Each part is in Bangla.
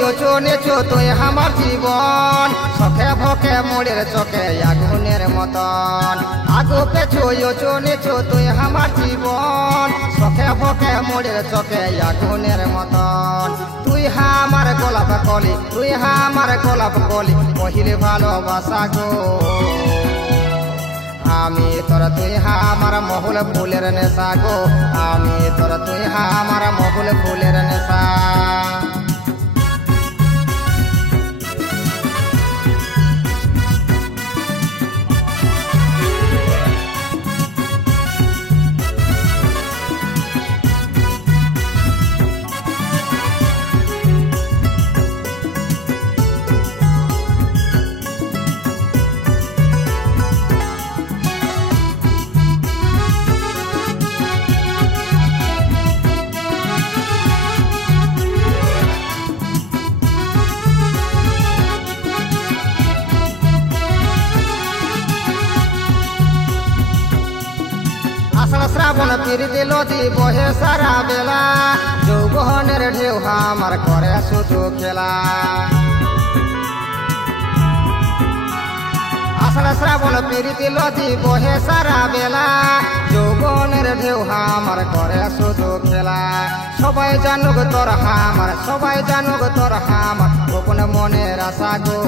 উঁচু নিচু তুই আমার জীবন চোখে ভোকে মোড়ের চোখে আগুনের মতন আগু পেছু উঁচু নিচু তুই আমার জীবন চোখে ভোকে মোড়ের চোখে আগুনের মতন তুই আমার গোলাপ কলি তুই আমার গোলাপ কলি পহিলে ভালোবাসা গো আমি তোর তুই আমার মহুল ফুলের নেশা গো আমি তোর তুই আমার মহুল ফুলের নেশা আষাঢ় শ্রাবণ প্রীতি নদী বহে সারা বেলা যৌবনের ঢেউ আমার করে শুধু খেলা আষাঢ় শ্রাবণ প্রীতি নদী বহে সারা বেলা যৌবনের ঢেউ আমার করে শুধু খেলা সবাই জানুক তোর হামার সবাই জানুক তোর হামার গোপন মনের আশা গো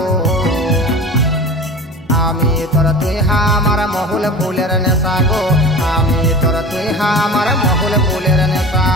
আমি তোর তুই আমার মহুল ফুলের নেশা গো আমি তোর তুই আমার মহুল ফুলের নেশা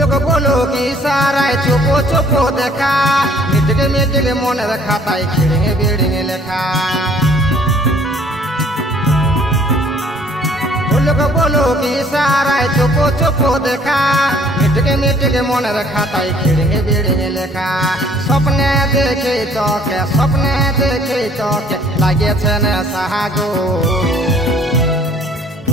लोग बोलो कि सारा चुपो चुपो देखा मिटके मिटके मन रखा खिड़े बिड़े लेखा लोग बोलो कि सारा चुपो चुपो देखा मिटके मिटके मन रखा खिड़े बिड़े लेखा सपने देखे तो के लगे सहागो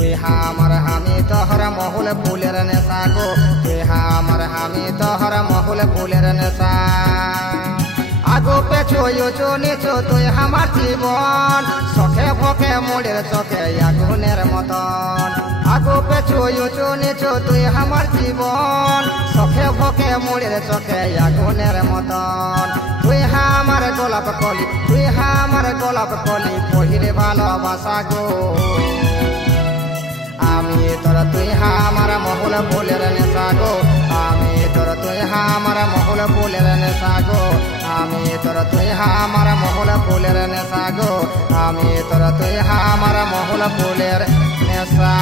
তুই আমার আমি তোহর মহুল ফুলের নেশা গো তুই আমার আমি তোহর মহুল ফুলের নেশা আগো পেছো উঁচু নিচু তুই আমার জীবন চোখে ভোকে মোড়ের চোখে আগুনের মতন আগো পেছো উঁচু নিচু তুই আমার জীবন চোখে ভোকে মোড়ের চোখে আগুনের মতন তুই আমার গোলাপ কলি তুই আমার গোলাপ কলি পহিলে ভালোবাসা গো আমি তোর তুই আমার মহুল ফুলের নেশা গো আমি তোর তুই আমার মহুল ফুলের নেশা গো আমি তোর তুই আমার মহুল ফুলের নেশা গো আমি তোর তুই আমার মহুল ফুলের নেশা